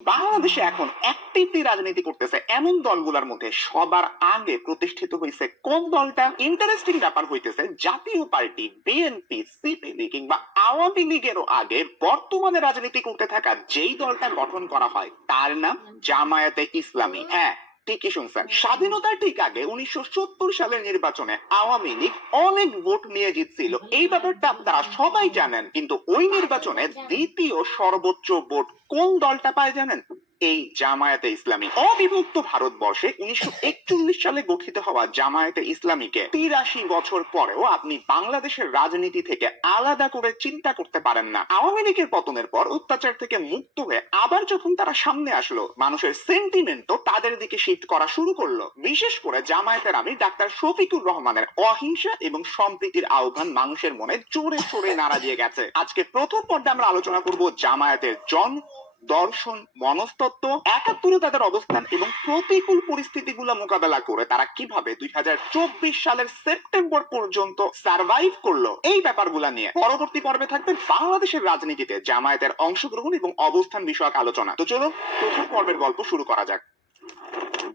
বাংলাদেশে এখন অ্যাক্টিভলি রাজনীতি করতেছে এমন দলগুলোর মধ্যে সবার আগে প্রতিষ্ঠিত হয়েছে কোন দলটা? ইন্টারেস্টিং ব্যাপার হইতেছে, জাতীয় পার্টি, বিএনপি, সিপিবি কিংবা আওয়ামী লীগেরও আগে বর্তমানে রাজনীতি করতে থাকা যেই দলটা গঠন করা হয় তার নাম জামায়াতে ইসলামী। হ্যাঁ, ঠিকই শুনছেন। স্বাধীনতার ঠিক আগে 1970 সালের নির্বাচনে আওয়ামী লীগ অনেক ভোট নিয়ে জিতছিল, এই ব্যাপারটা আপনারা সবাই জানেন। কিন্তু ওই নির্বাচনে দ্বিতীয় সর্বোচ্চ ভোট কোন দলটা পায় জানেন? এই জামায়াতে ইসলামী। অবিভক্ত ভারতবর্ষে 1941 সালে গঠিত হওয়া জামায়াতে ইসলামীকে 83 বছর পরেও আপনি বাংলাদেশের রাজনীতি থেকে আলাদা করে চিন্তা করতে পারেন না। আওয়ামী লীগের পতনের পর অত্যাচার থেকে মুক্ত হয়ে আবার যখন তারা সামনে আসলো, মানুষের সেন্টিমেন্টও তাদের দিকে শিফট করা শুরু করলো। বিশেষ করে জামায়াতের আমির ডাক্তার শফিকুর রহমানের অহিংসা এবং সম্প্রীতির আহ্বান মানুষের মনে জোরে সোরে নাড়া দিয়ে গেছে। আজকে প্রথম পর্বে আমরা আলোচনা করব জামায়াতের জন্ম, দর্শন, মনস্তত্ত্ব, 71 তাদের অবস্থান এবং প্রতিকূল পরিস্থিতিগুলো মোকাবেলা করে তারা কিভাবে 2024 সালের সেপ্টেম্বর পর্যন্ত সার্ভাইভ করলো, এই ব্যাপারগুলা নিয়ে পরবর্তী পর্বে থাকবে বাংলাদেশের রাজনীতিতে জামায়াতের অংশগ্রহণ এবং অবস্থান বিষয়ক আলোচনা। তো চলো প্রথম পর্বের গল্প শুরু করা যাক।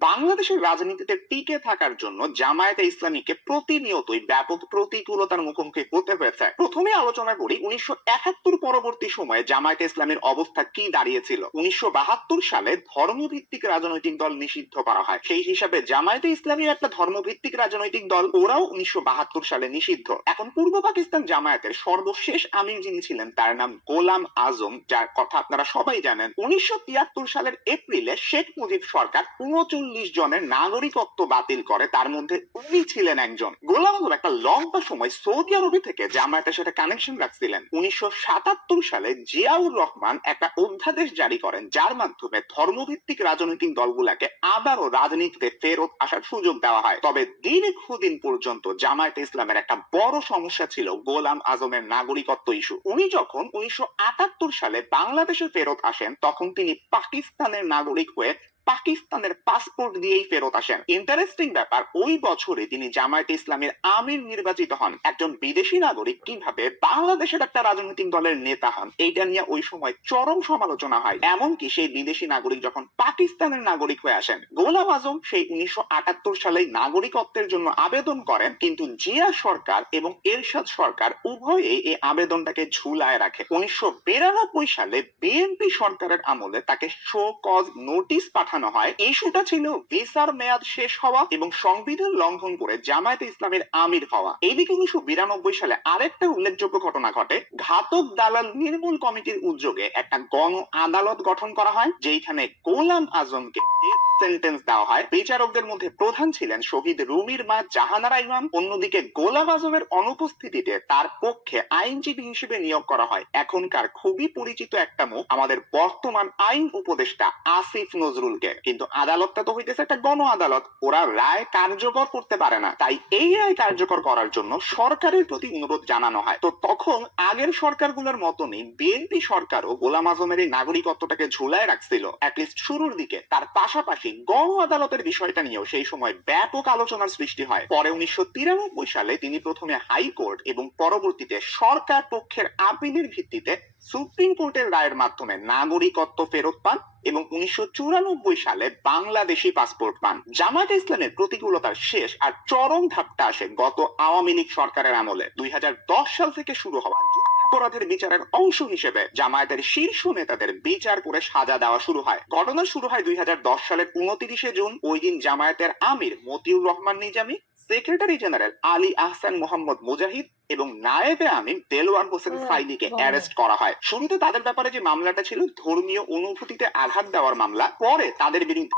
বাংলাদেশের রাজনীতিতে টিকে থাকার জন্য জামায়াতে ইসলামীকে প্রতিনিয়তই ব্যাপক প্রতিকূলতার মুখোমুখি হতে হয়েছে। প্রথমে আলোচনা করি 1971 পরবর্তী সময়ে জামায়াতে ইসলামীর অবস্থা কি দাঁড়িয়েছিল। 1972 সালে ধর্মভিত্তিক রাজনৈতিক দল নিষিদ্ধ করা হয়। সেই হিসাবে জামায়াতে ইসলামী একটা ধর্মভিত্তিক রাজনৈতিক দল, ওরাও 1972 সালে নিষিদ্ধ। এখন পূর্ব পাকিস্তান জামায়াতের সর্বশেষ আমির যিনি ছিলেন তার নাম গোলাম আজম, যার কথা আপনারা সবাই জানেন। 1973 সালের এপ্রিলে শেখ মুজিব সরকার 39 জনের নাগরিকত্ব বাতিল করে, তার মধ্যে উনি ছিলেন একজন। গোলাম আজম একটা লম্বা সময় সৌদি আরবে থেকে জামায়াতের সাথে কানেকশন রাখছিলেন। 1977 সালে জিয়াউর রহমান একটা অধ্যাদেশ জারি করেন, যার মাধ্যমে ধর্মভিত্তিক রাজনৈতিক দলগুলোকে আবারও রাজনীতিতে ফেরত আসার সুযোগ দেওয়া হয়। তবে দীর্ঘদিন পর্যন্ত জামায়াতে ইসলামের একটা বড় সমস্যা ছিল গোলাম আজমের নাগরিকত্ব ইস্যু। উনি যখন 1978 সালে বাংলাদেশে ফেরত আসেন, তখন তিনি পাকিস্তানের নাগরিক হয়ে পাকিস্তানের পাসপোর্ট দিয়েই ফেরত আসেন। ইন্টারেস্টিং ব্যাপার, ওই বছরে তিনি জামায়াতে ইসলামের আমির নির্বাচিত হন। একজন বিদেশি নাগরিক কিভাবে বাংলাদেশের একটা রাজনৈতিক দলের নেতা হন, এইটা নিয়ে ওই সময় চরম সমালোচনা হয়। এমনকি সেই বিদেশি নাগরিক যখন পাকিস্তানের নাগরিক হয়ে আসেন, গোলাম আজম সেই 1978 সালে নাগরিকত্বের জন্য আবেদন করেন, কিন্তু জিয়া সরকার এবং এরশাদ সরকার উভয়েই এই আবেদনটাকে ঝুলায় রাখে। 1992 সালে বিএনপি সরকারের আমলে তাকে শো কজ নোটিশ পাঠানো হয়। ইস্যুটা ছিল ভিসার মেয়াদ শেষ হওয়া এবং সংবিধান লঙ্ঘন করে জামায়াতে ইসলামের আমির হওয়া। এইদিকে 1992 সালে আরেকটা উল্লেখযোগ্য ঘটনা ঘটে। ঘাতক দালাল নির্মূল কমিটির উদ্যোগে একটা গণ আদালত গঠন করা হয়, যেখানে গোলাম আজমকে সেন্টেন্স দেওয়া হয়। বিচারকদের মধ্যে প্রধান ছিলেন শহীদ রুমির মা জাহানারা ইমাম। অন্যদিকে গোলাম আজমের অনুপস্থিতিতে তার পক্ষে আইনজীবী হিসেবে নিয়োগ করা হয় এখনকার খুবই পরিচিত একটা মুখ, আমাদের বর্তমান আইন উপদেষ্টা আসিফ নজরুলকে। কিন্তু আদালতটা তো হইতেছে একটা গণ আদালত, ওরা রায় কার্যকর করতে পারে না। তাই এই রায় কার্যকর করার জন্য সরকারের প্রতি অনুরোধ জানানো হয়। তো তখন আগের সরকারগুলোর মতনই বিএনপি সরকারও গোলাম আজমের এই নাগরিকত্বটাকে ঝুলায় রাখছিল অ্যাটলিস্ট শুরুর দিকে। তার পাশাপাশি গণ আদালতের বিষয়টা নিয়েও সেই সময় ব্যাপক আলোচনার সৃষ্টি হয়। পরে 1993 সালে তিনি প্রথমে হাইকোর্ট এবং পরবর্তীতে সরকার পক্ষের আপিলের ভিত্তিতে সুপ্রিম কোর্টের রায়ের মাধ্যমে নাগরিকত্ব ফেরত পান এবং 1994 সালে বাংলাদেশি পাসপোর্ট পান। জামায়াতে ইসলামের প্রতিকূলতার শেষ আর চরম ধাপটা আসে গত আওয়ামী লীগ সরকারের আমলে। 2010 সাল থেকে শুরু হওয়া অপরাধের বিচারের অংশ হিসেবে জামায়াতের শীর্ষ নেতাদের বিচার করে সাজা দেওয়া শুরু হয়। ঘটনা শুরু হয় 2010 সালের 29 জুন। ওই দিন জামায়াতের আমির মতিউর রহমান নিজামী, সেক্রেটারি জেনারেল আলী আহসান মোহাম্মদ মুজাহিদ এবং নায়েবে আমির দেলোয়ার হোসেন সাইদিকে অ্যারেস্ট করা হয়। শুরুতে তাদের ব্যাপারে যে মামলাটা ছিল ধর্মীয় অনুভূতিতে আঘাত দেওয়ার মামলা, পরে তাদের বিরুদ্ধে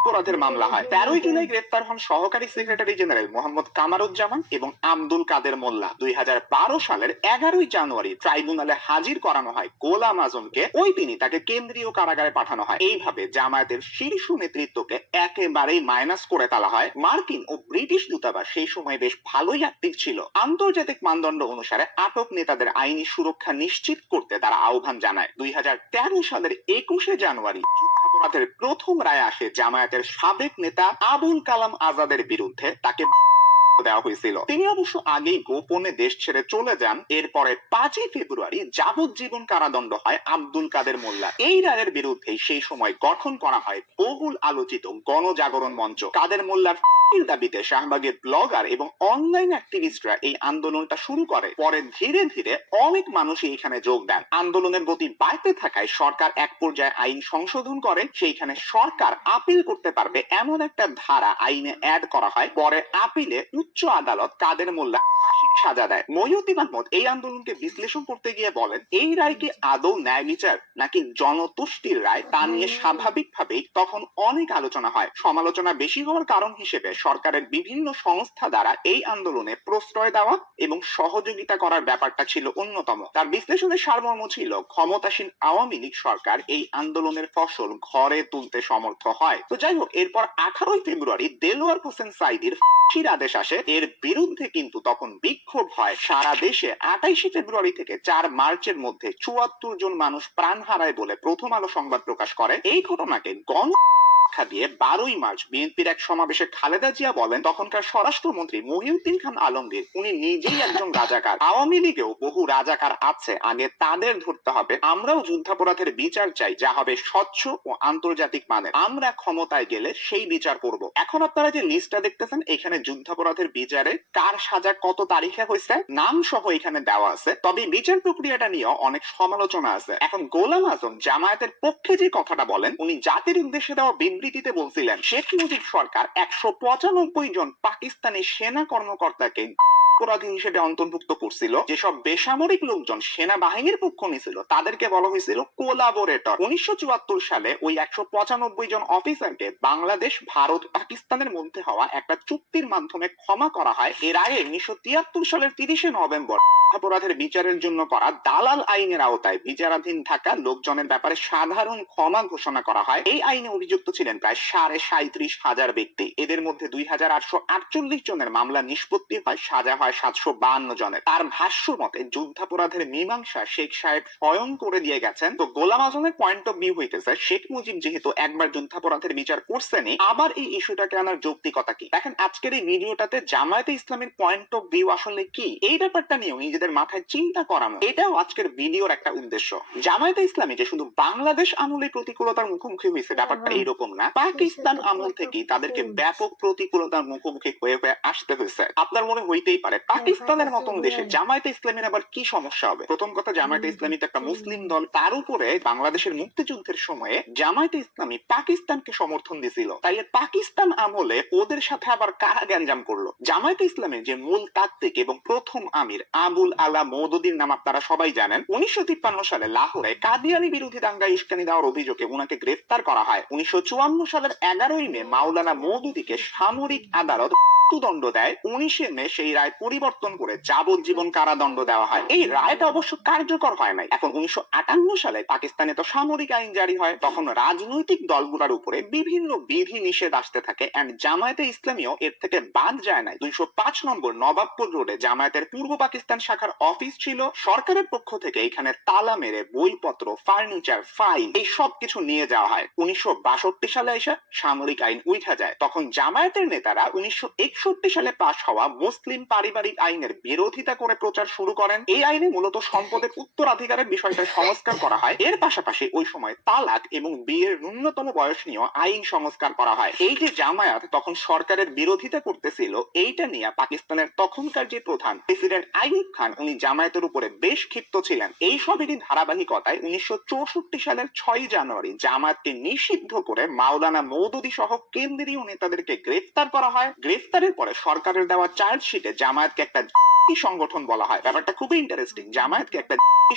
অপরাধের মামলা হয়। 13 জুলাই গ্রেফতার হন সহকারী সেক্রেটারি জেনারেল মোহাম্মদ কামারুজ্জামান এবং আব্দুল কাদের মোল্লা। 2012 সালের 11 জানুয়ারি ট্রাইব্যুনালে হাজির করানো হয় গোলাম আজমকে। ওই দিনই তাকে কেন্দ্রীয় কারাগারে পাঠানো হয়। এইভাবে জামায়াতের শীর্ষ নেতৃত্বকে একেবারেই মাইনাস করে তোলা হয়। মার্কিন ও ব্রিটিশ দূতাবাস সেই সময় বেশ ভালোই অ্যাক্টিভ ছিল। আন্তর্জাতিক মানদণ্ড অনুসারে আটক নেতাদের আইনি সুরক্ষা নিশ্চিত করতে তারা আহ্বান জানায়। 2013 সালের 21 জানুয়ারি যুদ্ধাপরাধের প্রথম রায় আসে জামায়াতের সাবেক নেতা আবুল কালাম আজাদের বিরুদ্ধে। তাকে দেওয়া হয়েছিল। তিনি অবশ্য আগেই গোপনে দেশ ছেড়ে চলে যান। এরপরে 5ই ফেব্রুয়ারি যাবজ্জীবন কারাদণ্ড হয় আব্দুল কাদের মোল্লা। এই রায়ের বিরুদ্ধে সেই সময় গঠন করা হয় বহুল আলোচিত গণজাগরণ মঞ্চ। কাদের মোল্লার দাবিতে শাহবাগের ব্লগার এবং অনলাইন অ্যাক্টিভিস্টরা এই আন্দোলনটা শুরু করে। পরে ধীরে ধীরে অনেক মানুষই এখানে যোগ দেন। আন্দোলনের গতি বাড়তে থাকায় সরকার এক পর্যায়ে আইন সংশোধন করে। সেইখানে সরকার আপিল করতে পারবে এমন একটা ধারা আইনে অ্যাড করা হয়। পরে আপিলে উচ্চ আদালত কাদের মোল্লা সাজা দেয়। মহিউদ্দিন আহমদ এই আন্দোলনকে বিশ্লেষণ করতে গিয়ে বলেন, এই রায় কি আদৌ ন্যায় বিচার নাকি জনতুষ্টির রায় তা নিয়ে স্বাভাবিকভাবেই তখন অনেক আলোচনা হয়। সমালোচনা বেশি হওয়ার কারণ হিসেবে সরকারের বিভিন্ন সংস্থা দ্বারা এই আন্দোলনে প্রশ্রয় দেওয়া এবং সহযোগিতা করার ব্যাপারটা ছিল অন্যতম। তার বিশ্লেষণের সারমর্ম ছিল, ক্ষমতাসীন আওয়ামী লীগ সরকার এই আন্দোলনের ফসল ঘরে তুলতে সমর্থ হয়। তো যাই হোক, এরপর 18ই ফেব্রুয়ারি দেলোয়ার হোসেন সাঈদীর ফাঁসির আদেশ আসে। এর বিরুদ্ধে কিন্তু তখন বিক্ষোভ হয় সারা দেশে। 28 ফেব্রুয়ারি থেকে 4 মার্চের মধ্যে 74 জন মানুষ প্রাণ হারায় বলে প্রথম আলো সংবাদ প্রকাশ করে। এই ঘটনাকে গণ দিয়ে 12ই মার্চ বিএনপির এক সমাবেশে খালেদা জিয়া বলেন, তখনকার স্বরাষ্ট্রমন্ত্রী মহিউদ্দিন খান আলমগীর উনি নিজেই একজন রাজাকার। আওয়ামী লীগেও বহু রাজাকার আছে, আগে তাদের ধরতে হবে। আমরাও যুদ্ধাপরাধের বিচার চাই, যা হবে স্বচ্ছ ও আন্তর্জাতিক মানের। আমরা ক্ষমতায় গেলে সেই বিচার করব। এখন আপনারা যে লিস্টটা দেখতেছেন, এখানে যুদ্ধাপরাধের বিচারে কার সাজা কত তারিখে হয়েছে নাম সহ এখানে দেওয়া আছে। তবে বিচার প্রক্রিয়াটা নিয়ে অনেক সমালোচনা আছে। এখন গোলাম আজম জামায়াতের পক্ষে যে কথাটা বলেন, উনি জাতির উদ্দেশ্যে দেওয়া বিবৃতিতে বলছিলেন, শেখ মুজিব সরকার 195 জন পাকিস্তানি সেনা কর্মকর্তাকে অপরাধী হিসেবে অন্তর্ভুক্ত করছিল। যেসব বেসামরিক লোকজন সেনাবাহিনীর পক্ষ নিয়েছিল তাদেরকে বলা হয়েছিল কোলাবোরেটর। 1974 সালে ওই 195 জন অফিসারকে বাংলাদেশ, ভারত, পাকিস্তানের মধ্যে হওয়া একটা চুক্তির মাধ্যমে ক্ষমা করা হয়। এর আগে 1973 সালের 30শে নভেম্বর অপরাধের বিচারের জন্য করা দালাল আইনের আওতায় বিচারাধীন থাকা লোকজনের ব্যাপারে সাধারণ ক্ষমা ঘোষণা করা হয়। এই আইনে অভিযুক্ত ছিলেন প্রায় 37,500 ব্যক্তি। এদের মধ্যে 2,848 জনের মামলা নিষ্পত্তি হয়, সাজা হয় 752 জনের। তার ভাষ্য মতে যুদ্ধাপরাধের মীমাংসা শেখ সাহেব স্বয়ং করে দিয়ে গেছেন। তো গোলাম আজমের পয়েন্ট অফ ভিউ হইতেছে, শেখ মুজিব যেহেতু একবার যুদ্ধাপরাধের বিচার করছেনই, আবার এই ইস্যুটাকে আনার যৌক্তিকতা কি? দেখেন, আজকের এই ভিডিওটাতে জামায়াতে ইসলামের পয়েন্ট অফ ভিউ আসলে কি, এই ব্যাপারটা নিয়ে নিজেদের মাথায় চিন্তা করানো, এটাও আজকের ভিডিওর একটা উদ্দেশ্য। জামায়াতে ইসলামী যে শুধু বাংলাদেশ আমলে প্রতিকূলতার মুখোমুখি হয়েছে, ব্যাপারটা এইরকম না। পাকিস্তান আমল থেকে তাদেরকে ব্যাপক প্রতিকূলতার মুখোমুখি হয়ে আসতে হয়েছে। আপনার মনে হইতেই পারে, পাকিস্তানের মতন দেশে জামায়াতে ইসলামীর আবার কি সমস্যা হবে? প্রথম কথা, জামায়াতে ইসলামী তো একটা মুসলিম দল। তার উপরে বাংলাদেশের মুক্তিযুদ্ধের সময়ে জামায়াতে ইসলামী পাকিস্তানকে সমর্থন দিছিল। তাই পাকিস্তান আমলে ওদের সাথে আবার কারা গ্যাঞ্জাম করলো? জামায়াতে ইসলামের যে মূল তাত্ত্বিক এবং প্রথম আমির আবুল আলা মওদুদীর নাম আপনারা সবাই জানেন। 1953 সালে লাহোরে কাদিয়ানি বিরোধী দাঙ্গা ইস্কানি দেওয়ার অভিযোগে উনাকে গ্রেফতার করা হয়। 1954 সালের 11ই মে মাওলানা মওদুদীকে সামরিক আদালত মৃত্যুদণ্ড দেয়। 19শে মে সেই রায় পরিবর্তন করে যাবজ্জীবন কারাদণ্ড দেওয়া হয়। এই রায়টা অবশ্য কার্যকর হয় নাই। এখন 1958 সালে পাকিস্তানে তো সামরিক আইন জারি হয়। তখন রাজনৈতিক দলগুলোর উপরে বিভিন্ন বিধি নিষেধ আসতে থাকে, এন্ড জামায়াতে ইসলামীও এর থেকে বাদ যায় নাই। 205 নম্বর নবাবপুর রোডে জামায়াতের পূর্ব পাকিস্তান শাখার অফিস ছিল। সরকারের পক্ষ থেকে এখানে তালা মেরে বইপত্র, ফার্নিচার, ফাইল এই সব কিছু নিয়ে যাওয়া হয়। 1962 সালে এসে সামরিক আইন উঠা যায়। তখন জামায়াতের নেতারা 1961 সালে পাশ হওয়া মুসলিম পারিবারিক আইনের বিরোধিতা করে প্রচার শুরু করেন। এই আইনে মূলত সম্পদের উত্তরাধিকারের বিষয়টা সংস্কার করা হয়। এর পাশাপাশি ওই সময় তালাক এবং বিয়ের ন্যূনতম বয়স নিয়েও আইন সংস্কার করা হয়। এই যে জামায়াত তখন সরকারের বিরোধিতা করতেছিল, এইটা নিয়ে পাকিস্তানের তখনকার যে প্রধান প্রেসিডেন্ট আইয়ুব খান, উনি জামায়াতের উপরে বেশ ক্ষিপ্ত ছিলেন। এই সবেরই ধারাবাহিকতায় 1964 সালের 6 জানুয়ারি জামায়াতকে নিষিদ্ধ করে মাওলানা মওদুদী সহ কেন্দ্রীয় নেতাদেরকে গ্রেফতার করা হয়। গ্রেফতারের পরে সরকারের দেওয়া চার্জশিটে জামায়াতকে একটা সংগঠন বলা হয়। ব্যাপারটা খুবই ইন্টারেস্টিং। জামায়াতকে একটা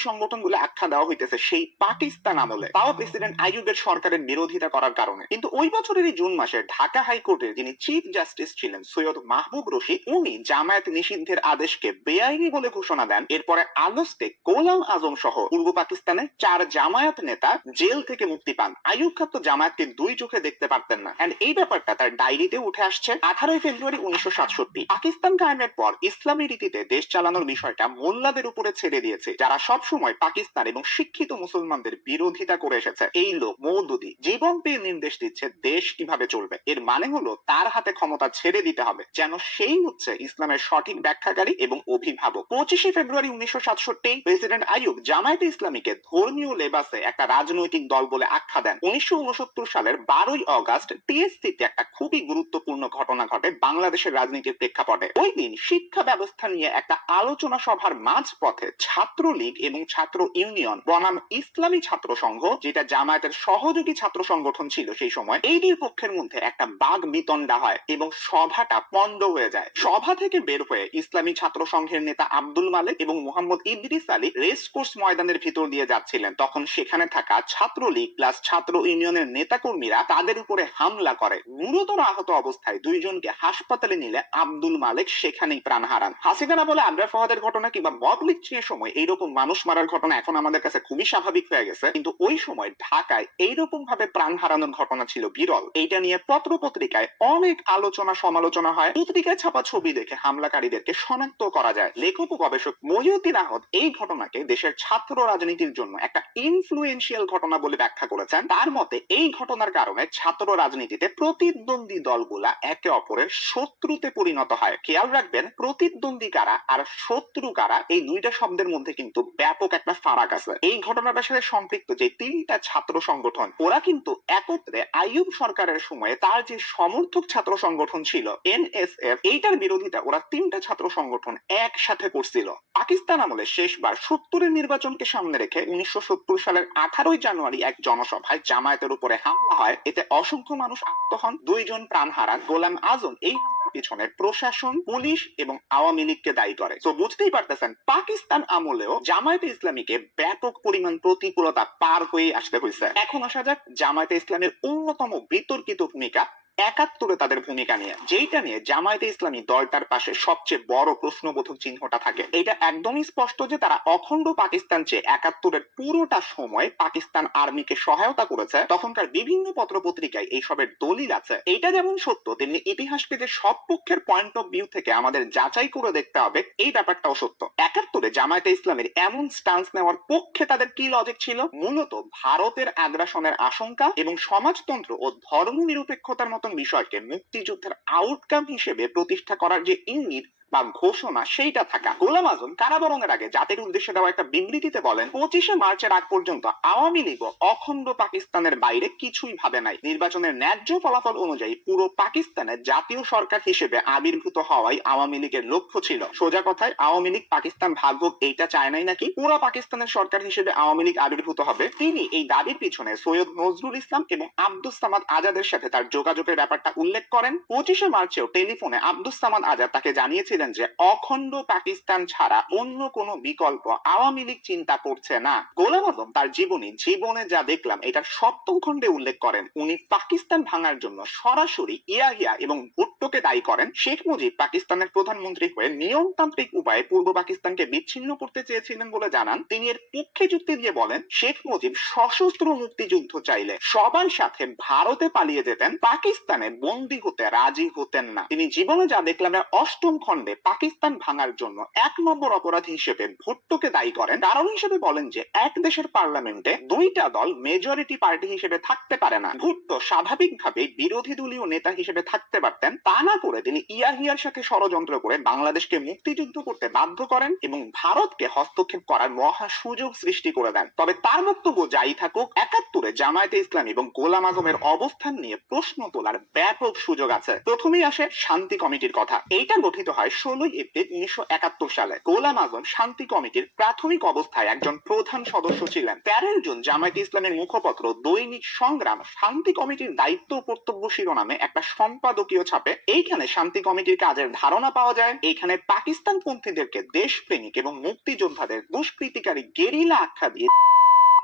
সংগঠন বলে আখ্যা দেওয়া হইতেছে সেই পাকিস্তান আমলে, তাও প্রেসিডেন্ট আইয়ুবের সরকারের বিরোধিতা করার কারণে। কিন্তু ওই বছরেরই জুন মাসে ঢাকা হাইকোর্টের যিনি চিফ জাস্টিস ছিলেন সৈয়দ মাহবুব রশিদ, উনি জামায়াত নিষিদ্ধের আদেশকে বেআইনি বলে ঘোষণা দেন। এরপরে আগস্টে গোলাম আজম সহ পূর্ব পাকিস্তানের 4 জামায়াত নেতা জেল থেকে মুক্তি পান। আইয়ুব খান তো জামায়াতকে 2 চোখে দেখতে পারতেন না, এন্ড এই ব্যাপারটা তার ডায়েরিতে উঠে আসছে। 18 ফেব্রুয়ারি 1967 পাকিস্তান কায়েমের পর ইসলামী রীতিতে রাজনীতিতে দেশ চালানোর বিষয়টা মোল্লাদের উপরে ছেড়ে দিয়েছে, যারা সবসময় পাকিস্তান এবং শিক্ষিত মুসলমানদের বিরোধিতা করে এসেছে। এই লোক মওদুদি জীবন দিয়ে নির্দেশ দিচ্ছে দেশ কিভাবে চলবে। এর মানে হলো তার হাতে ক্ষমতা ছেড়ে দিতে হবে, যেন সেই হচ্ছে ইসলামের সঠিক ব্যাখ্যাকারী এবং অভিভাবক। 25 ফেব্রুয়ারি 1967 প্রেসিডেন্ট আইয়ুব জামায়াতে ইসলামীকে ধর্মীয় লেবাসে একটা রাজনৈতিক দল বলে আখ্যা দেন। 1969 সালের 12 অগস্ট টিএসসিতে একটা খুবই গুরুত্বপূর্ণ ঘটনা ঘটে বাংলাদেশের রাজনীতির প্রেক্ষাপটে। ওই দিন শিক্ষা ব্যবস্থা নিয়ে একটা আলোচনা সভার মাঝপথে ছাত্রলীগ এবং ছাত্র ইউনিয়ন বনাম ইসলামী ছাত্র সংঘ, যেটা জামায়াতের সহযোগী ছাত্র সংগঠন ছিল সেই সময়, এই দুই পক্ষের মধ্যে একটা বাগ বিতণ্ডা হয় এবং সভাটা পণ্ড হয়ে যায়। সভা থেকে বের হয়ে ইসলামী ছাত্র সংঘের নেতা আব্দুল মালেক এবং মোহাম্মদ ইদ্রিস আলী রেসকোর্স ময়দানের ভিতর দিয়ে যাচ্ছিলেন। তখন সেখানে থাকা ছাত্রলীগ প্লাস ছাত্র ইউনিয়নের নেতাকর্মীরা তাদের উপরে হামলা করে। গুরুতর আহত অবস্থায় দুইজনকে হাসপাতালে নিলে আব্দুল মালেক সেখানেই প্রাণ হারান। হাসিনা বলে আবরার ফাহাদের ঘটনা কিংবা মব লিঞ্চিংয়ের সময় এইরকম মানুষ মারার ঘটনা এখন আমাদের কাছে খুবই স্বাভাবিক হয়ে গেছে, কিন্তু ওই সময় ঢাকায় এইরকম ভাবে প্রাণ হারানোর ঘটনা ছিল বিরল। এইটা নিয়ে পত্র পত্রিকায় অনেক আলোচনা সমালোচনা হয়। পত্রিকায় ছাপা ছবি দেখে হামলাকারীদেরকে শনাক্ত করা যায়। লেখক ও গবেষক মহিউদ্দিন আহমদ এই ঘটনাকে দেশের ছাত্র রাজনীতির জন্য একটা ইনফ্লুয়েন্সিয়াল ঘটনা বলে ব্যাখ্যা করেছেন। তার মতে এই ঘটনার কারণে ছাত্র রাজনীতিতে প্রতিদ্বন্দ্বী দলগুলা একে অপরের শত্রুতে পরিণত হয়। খেয়াল রাখবেন, প্রতিদ্বন্দ্বী কারা আর শত্রু কারা এই দুইটা শব্দের মধ্যে কিন্তু ব্যাপক একটা ফারাক আছে। এই ঘটনাটার সাথে সম্পৃক্ত যে তিনটা ছাত্র সংগঠন, ওরা কিন্তু একত্রে আইয়ুব সরকারের সময়ে তার যে সমর্থক ছাত্র সংগঠন ছিল এনএসএফ, এইটার বিরোধিতা ওরা তিনটা ছাত্র সংগঠন একসাথে করছিল। পাকিস্তান আমলে শেষবার 70-এর নির্বাচনকে সামনে রেখে 1970 সালের 18 জানুয়ারি এক জনসভায় জামায়াতের উপরে হামলা হয়। এতে অসংখ্য মানুষ আহত হন, 2 জন প্রাণ হারান। গোলাম আজম এই পিছনে প্রশাসন, পুলিশ এবং আওয়ামী লীগকে দায়ী করে। তো বুঝতেই পারতেছেন পাকিস্তান আমলেও জামায়াতে ইসলামীকে ব্যাপক পরিমাণ প্রতিকূলতা পার হয়ে আসতে হয়েছে। এখন আসা যাক জামায়াতে ইসলামের অন্যতম বিতর্কিত ভূমিকা 71-এ তাদের ভূমিকা নিয়ে, যেটা নিয়ে জামায়াতে ইসলামী দলটার পাশে সবচেয়ে বড় প্রশ্নবোধক চিহ্নটা থাকে। এটা একদমই স্পষ্ট যে তারা অখণ্ড পাকিস্তান চেয়ে 71-এর পুরোটা সময় পাকিস্তান আর্মিকে সহায়তা করেছে। তখনকার বিভিন্ন পত্র পত্রিকায় এইসবের দলিল আছে। এইটা যেমন সত্য, তেমনি ইতিহাসকে যে সব পক্ষের পয়েন্ট অফ ভিউ থেকে আমাদের যাচাই করে দেখতে হবে এই ব্যাপারটাও সত্য। 71-এ জামায়াতে ইসলামের এমন স্ট্যান্স নেওয়ার পক্ষে তাদের কি লজিক ছিল? মূলত ভারতের আগ্রাসনের আশঙ্কা এবং সমাজতন্ত্র ও ধর্ম নিরপেক্ষতার মতো বিষয়কে মুক্তিযুদ্ধের আউটকাম হিসেবে প্রতিষ্ঠা করার যে ইঙ্গিত বা ঘোষণা সেইটা থাকা। গোলাম আজম কারাবরণের আগে জাতির উদ্দেশ্যে দেওয়া একটা বিবৃতিতে বলেন, 25 মার্চের আগ পর্যন্ত আওয়ামী লীগ অখণ্ড পাকিস্তানের বাইরে কিছুই ভাবে নাই। নির্বাচনের ন্যায্য ফলাফল অনুযায়ী পুরো পাকিস্তানের জাতীয় সরকার হিসেবে আবির্ভূত হওয়াই আওয়ামী লীগের লক্ষ্য ছিল। সোজা কথায় আওয়ামী লীগ পাকিস্তান ভাগ হোক এইটা চায় নাই নাকি পুরো পাকিস্তানের সরকার হিসেবে আওয়ামী লীগ আবির্ভূত হবে। তিনি এই দাবির পিছনে সৈয়দ নজরুল ইসলাম এবং আব্দুস সামাদ আজাদের সাথে তার যোগাযোগের ব্যাপারটা উল্লেখ করেন। 25 মার্চেও টেলিফোনে আব্দুস সামাদ আজাদ তাকে জানিয়েছিলেন যে অখণ্ড পাকিস্তান ছাড়া অন্য কোনো বিকল্প আওয়ামী লীগ চিন্তা করছে না। গোলাম আজম তার জীবনে যা দেখলাম এটার সপ্তম খণ্ডে উল্লেখ করেন। উনি পাকিস্তান ভাঙার জন্য সরাসরি ইয়াহিয়া এবং ভুট্টোকে দায়ী করেন। শেখ মুজিব পাকিস্তানের প্রধানমন্ত্রী হয়ে নিয়মতান্ত্রিক উপায়ে পূর্ব পাকিস্তানকে বিচ্ছিন্ন করতে চেয়েছিলেন বলে জানান। তিনি এর পক্ষে যুক্তি দিয়ে বলেন, শেখ মুজিব সশস্ত্র মুক্তিযুদ্ধ চাইলে সবার সাথে ভারতে পালিয়ে যেতেন, পাকিস্তানে বন্দী হতে রাজি হতেন না। তিনি জীবনে যা দেখলাম অষ্টম খণ্ডে পাকিস্তান ভাঙার জন্য 1 নম্বর অপরাধী হিসেবে ভুট্টোকে দায়ী করেন। কারণ হিসেবে বলেন যে এক দেশের পার্লামেন্টে দুইটা দল মেজরিটি পার্টি হিসেবে থাকতে পারে না। ভুট্টো স্বাভাবিকভাবে বিরোধী দলীয় নেতা হিসেবে থাকতে পারতেন, তা না করে তিনি ইয়াহিয়ার সাথে ষড়যন্ত্র করে বাংলাদেশকে মুক্তিযুদ্ধ করতে বাধ্য করেন এবং ভারতকে হস্তক্ষেপ করার মহা সুযোগ সৃষ্টি করে দেন। তবে তার বক্তব্য যাই থাকুক, 71-এ জামায়াতে ইসলামী এবং গোলাম আজমের অবস্থান নিয়ে প্রশ্ন তোলার ব্যাপক সুযোগ আছে। প্রথমেই আসে শান্তি কমিটির কথা। এইটা গঠিত হয় 16 এপ্রিল 1971 সালে। গোলাম আজম শান্তি কমিটির প্রাথমিক অবস্থায় একজন প্রধান সদস্য ছিলেন। 13 জুন জামায়াতে ইসলামের মুখপত্র দৈনিক সংগ্রাম শান্তি কমিটির দায়িত্ব ও কর্তব্য শিরোনামে একটা সম্পাদকীয় ছাপে। এইখানে শান্তি কমিটির কাজের ধারণা পাওয়া যায়। এইখানে পাকিস্তান পন্থীদেরকে দেশপ্রেমিক এবং মুক্তিযোদ্ধাদের দুষ্কৃতিকারী গেরিলা আখ্যা দিয়ে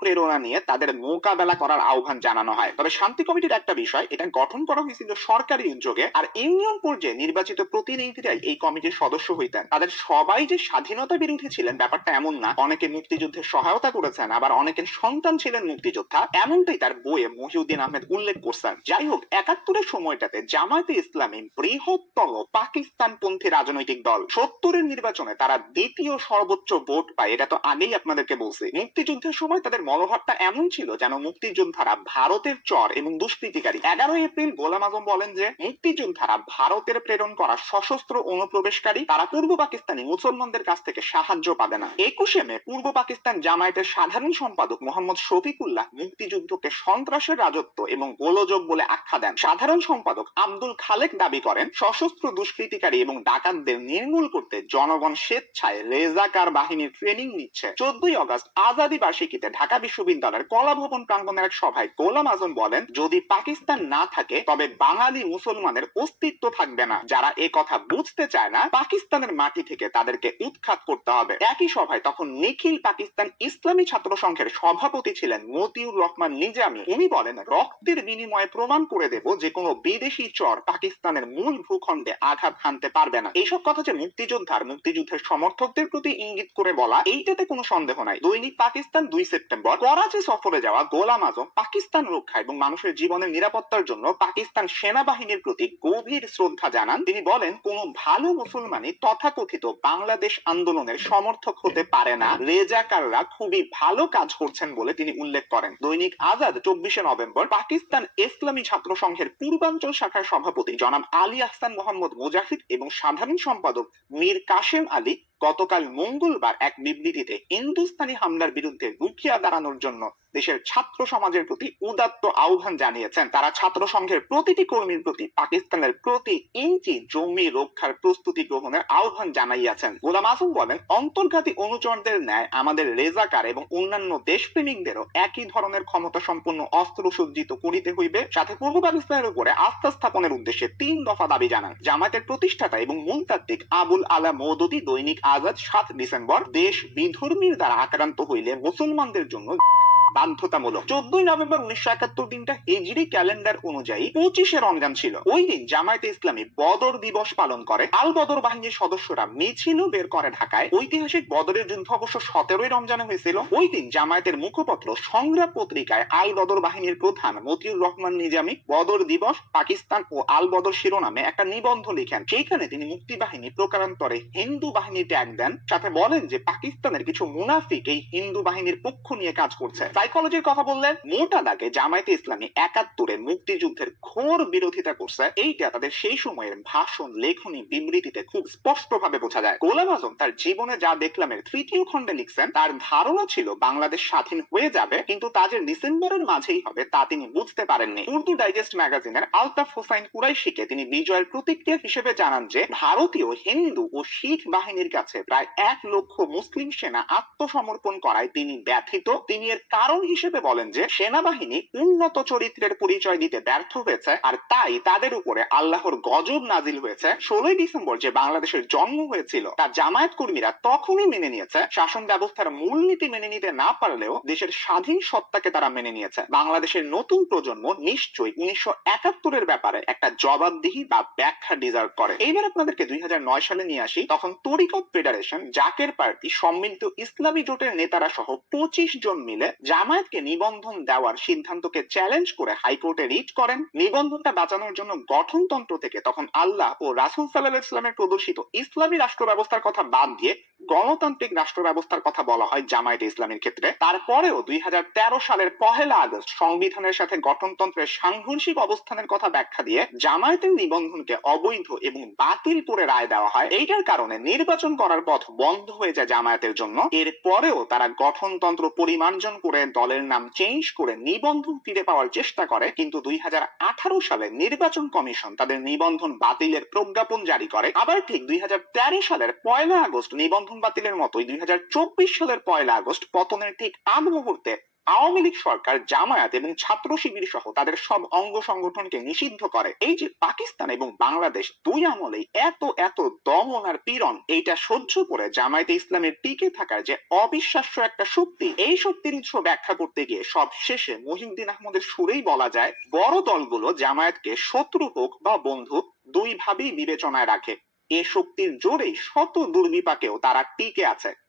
প্রেরণা নিয়ে তাদের মোকাবেলা করার আহ্বান জানানো হয়। তবে শান্তি কমিটির একটা বিষয়, এটা গঠন করা হয়েছিল সরকারি উদ্যোগে, আর ইউনিয়ন পর্যায়ে নির্বাচিত প্রতিনিধিরাই এই কমিটির সদস্য হইতেন। তাদের সবাই যে স্বাধীনতা বিরোধী ছিলেন ব্যাপারটা এমন না। অনেকে মুক্তিযুদ্ধে সহায়তা করেছেন, আবার অনেকের সন্তান ছিলেন মুক্তিযোদ্ধা, এমনটাই তার বইয়ে মহিউদ্দিন আহমেদ উল্লেখ করছেন। যাই হোক, ৭১-এর সময়টাতে জামায়াতে ইসলামী বৃহত্তম পাকিস্তানপন্থী রাজনৈতিক দল। ৭০-এর নির্বাচনে তারা দ্বিতীয় সর্বোচ্চ ভোট পায়, এটা তো আগেই আপনাদেরকে বলছি। মুক্তিযুদ্ধের সময় তাদের মনোভাবটা এমন ছিল যেন মুক্তিযোদ্ধারা ভারতের চর এবং দুষ্কৃতিকারী। ১১ এপ্রিল গোলাম আজম বলেন যে মুক্তিযোদ্ধারা ভারতের প্রেরণ করা সশস্ত্র অনুপ্রবেশকারী, তারা পূর্ব পাকিস্তানি মুসলমানদের কাছ থেকে সাহায্য পাবে না। ২১ মে পূর্ব পাকিস্তান জামায়াতের সাধারণ সম্পাদক মোহাম্মদ শফিকুল্লাহ মুক্তিযুদ্ধকে সন্ত্রাসের রাজত্ব এবং গোলযোগ বলে আখ্যা দেন। সাধারণ সম্পাদক আব্দুল খালেক দাবি করেন সশস্ত্র দুষ্কৃতিকারী এবং ডাকাতদের নির্মূল করতে জনগণ স্বেচ্ছায় রেজাকার বাহিনীর ট্রেনিং নিচ্ছে। ১৪ আগস্ট আজাদী বার্ষিকীতে ঢাকা বিশ্ববিদ্যালয়ের কলা ভবন প্রাঙ্গণের এক সভায় গোলাম আজম বলেন, যদি পাকিস্তান না থাকে তবে বাঙালি মুসলমানের অস্তিত্ব থাকবে না। যারা এ কথা বুঝতে চায় না, পাকিস্তানের মাটি থেকে তাদেরকে উৎখাত করতে হবে। একই সভায় তখন নিখিল পাকিস্তান ইসলামী ছাত্র সংঘের সভাপতি ছিলেন মতিউর রহমান নিজামী। উনি বলেন, রক্তের বিনিময়ে প্রমাণ করে দেব যে কোনো বিদেশি চর পাকিস্তানের মূল ভূখণ্ডে আঘাত হানতে পারবে না। এইসব কথা যে মুক্তিযুদ্ধের সমর্থকদের প্রতি ইঙ্গিত করে বলা, এইটাতে কোনো সন্দেহ নাই। দৈনিক পাকিস্তান ২ সেপ্টেম্বর করাচি সফরে যাওয়া গোলাম আজম পাকিস্তান রক্ষা এবং মানুষের জীবনের নিরাপত্তার জন্য পাকিস্তান সেনাবাহিনীর প্রতি গভীর শ্রদ্ধা জানান। তিনি বলেন, কোন ভালো মুসলমানই তথাকথিত বাংলাদেশ আন্দোলনের সমর্থক হতে পারে না। রেজাকাররা খুবই ভালো কাজ করছেন বলে তিনি উল্লেখ করেন। দৈনিক আজাদ ২৪ নভেম্বর পাকিস্তান ইসলামী ছাত্র সংঘের পূর্বাঞ্চল শাখার সভাপতি জনাব আলী আহসান মোহাম্মদ মুজাহিদ এবং সাধারণ সম্পাদক মীর কাশেম আলী গতকাল মঙ্গলবার এক বিবৃতিতে হিন্দুস্তানি হামলার বিরুদ্ধে রুখিয়া দাঁড়ানোর জন্য দেশের ছাত্র সমাজের প্রতি উদাত্ত আহ্বান জানিয়েছেন। তারা ছাত্র সংঘের প্রতিটি কর্মীর প্রতি পাকিস্তানের প্রতি ইঞ্চি জমি রক্ষার প্রস্তুতি গ্রহণের আহ্বান জানাইয়াছেন। গোলাম আজম বলেন, অন্তর্ঘাতী অনুচরদের ন্যায় আমাদের রেজাকার এবং অন্যান্য দেশপ্রেমিকদেরও একই ধরনের ক্ষমতা সম্পন্ন অস্ত্র সজ্জিত করিতে হইবে। সাথে পূর্ব পাকিস্তানের উপরে আস্থা স্থাপনের উদ্দেশ্যে ৩ দফা দাবি জানান। জামায়াতের প্রতিষ্ঠাতা এবং মূলতাত্ত্বিক আবুল আলা মওদুদী দৈনিক আজাদ ৭ ডিসেম্বর, দেশ বিধর্মীর দ্বারা আক্রান্ত হইলে মুসলমানদের জন্য বাধ্যতামূলক। ১৪ নভেম্বর ১৯৭১ দিনটা হিজরি ক্যালেন্ডার অনুযায়ী ২৫ রমজান ছিল। ওই দিন জামায়াতে ইসলামী বদর দিবস পালন করে। আল বদর বাহিনীর সদস্যরা মিছিলও বের করে ঢাকায়। ঐতিহাসিক বদরের যুদ্ধ অবশ্য ১৭ রমজানে হয়েছিল। ওই দিন জামায়াতের মুখপত্র সংগ্রাম পত্রিকায় আল বদর বাহিনীর প্রধান মতিউর রহমান নিজামী বদর দিবস পাকিস্তান ও আল বদর শিরোনামে একটা নিবন্ধ লিখেন। সেইখানে তিনি মুক্তি বাহিনী প্রকারান্তরে হিন্দু বাহিনী ট্যাগ দেন। সাথে বলেন যে পাকিস্তানের কিছু মুনাফিক এই হিন্দু বাহিনীর পক্ষ নিয়ে কাজ করছে। সাইকোলজির কথা বললেন, মোটা দাগে জামায়াতে ইসলামী ৭১-এ মুক্তিযুদ্ধের ঘোর বিরোধিতা করছে। এইটা তাদের সেই সময়ের ভাষণ, লেখনী, বিবৃতিতে খুব স্পষ্টভাবে বোঝা যায়। গোলাম আজম তার জীবনে যা দেখলামের ৩য় খণ্ডে লিখছেন, তার ধারণা ছিল বাংলাদেশ স্বাধীন হয়ে যাবে, কিন্তু তা যে ডিসেম্বরের মাঝেই হবে তা তিনি বুঝতে পারেননি। উর্দু ডাইজেস্ট ম্যাগাজিনের আলতাফ হোসাইন কুরাইশিকে তিনি বিজয়ের প্রতিক্রিয়া হিসেবে জানান যে ভারতীয় হিন্দু ও শিখ বাহিনীর কাছে প্রায় ১ লক্ষ মুসলিম সেনা আত্মসমর্পণ করায় তিনি ব্যথিত। তিনি এর কারণ হিসেবে বলেন যে সেনাবাহিনী উন্নত চরিত্রের পরিচয় দিতে ব্যর্থ হয়েছে, আর তাই তাদের উপরে আল্লাহর গজব নাজিল হয়েছে। ১৬ ডিসেম্বর যে বাংলাদেশের জন্ম হয়েছিল তা জামায়াত কর্মীরা তখনই মেনে নিয়েছে। শাসন ব্যবস্থার মূলনীতি মেনে নিতে না পারলেও দেশের স্বাধীন সত্তাকে তারা মেনে নিয়েছে। বাংলাদেশের নতুন প্রজন্ম নিশ্চয়ই ১৯৭১-এর ব্যাপারে একটা জবাবদিহি বা ব্যাখ্যা ডিজার্ভ করে। এইবার আপনাদেরকে ২০০৯ সালে নিয়ে আসি। তখন তরিকত ফেডারেশন, জাকের পার্টি, সম্মিলিত ইসলামী জোটের নেতারা সহ ২৫ জন মিলে জামায়াতকে নিবন্ধন দেওয়ার সিদ্ধান্তকে চ্যালেঞ্জ করে হাইকোর্টে রিট করেন। নিবন্ধনটা বাঁচানোর জন্য গঠনতন্ত্র থেকে তখন আল্লাহ ও রাসূল সাল্লাল্লাহু আলাইহি ওয়াসাল্লামের প্রদর্শিত ইসলামী রাষ্ট্র ব্যবস্থার কথা বাদ দিয়ে গণতান্ত্রিক রাষ্ট্র ব্যবস্থার কথা বলা হয় জামায়াতে ইসলামীর ক্ষেত্রে। তারপরেও ২০১৩ সালের ১ আগস্ট সংবিধানের সাথে গঠনতন্ত্রের সাংঘর্ষিক অবস্থানের কথা ব্যাখ্যা দিয়ে জামায়াতের নিবন্ধনকে অবৈধ এবং বাতিল করে রায় দেওয়া হয়। এইটার কারণে নির্বাচন করার পথ বন্ধ হয়ে যায় জামায়াতের জন্য। এরপরেও তারা গঠনতন্ত্র পরিমার্জন করে দলের নাম চেঞ্জ করে নিবন্ধন ফিরে পাওয়ার চেষ্টা করে, কিন্তু ২০১৮ সালে নির্বাচন কমিশন তাদের নিবন্ধন বাতিলের প্রজ্ঞাপন জারি করে। আবার ঠিক ২০১৩ সালের ১ আগস্ট নিবন্ধন বাতিলের মতোই ২০২৪ সালের ১ আগস্ট পতনের ঠিক আগ মুহূর্তে আওয়ামী লীগ সরকার জামায়াত এবং ছাত্র শিবির সহ তাদের সব অঙ্গ সংগঠনকে নিষিদ্ধ করে। এই যে পাকিস্তান এবং বাংলাদেশ দুই আমলেই এত এত দমন আর পীড়ন, এইটা সহ্য করে জামায়াতে ইসলামের টিকে থাকার যে অবিশ্বাস্য একটা শক্তি, এই শক্তির উৎস ব্যাখ্যা করতে গিয়ে সব শেষে মহিউদ্দিন আহমদের সুরেই বলা যায়, বড় দলগুলো জামায়াতকে শত্রু হোক বা বন্ধু দুই ভাবেই বিবেচনায় রাখে। এ শক্তির জোরেই শত দুর্বিপাকেও তারা টিকে আছে।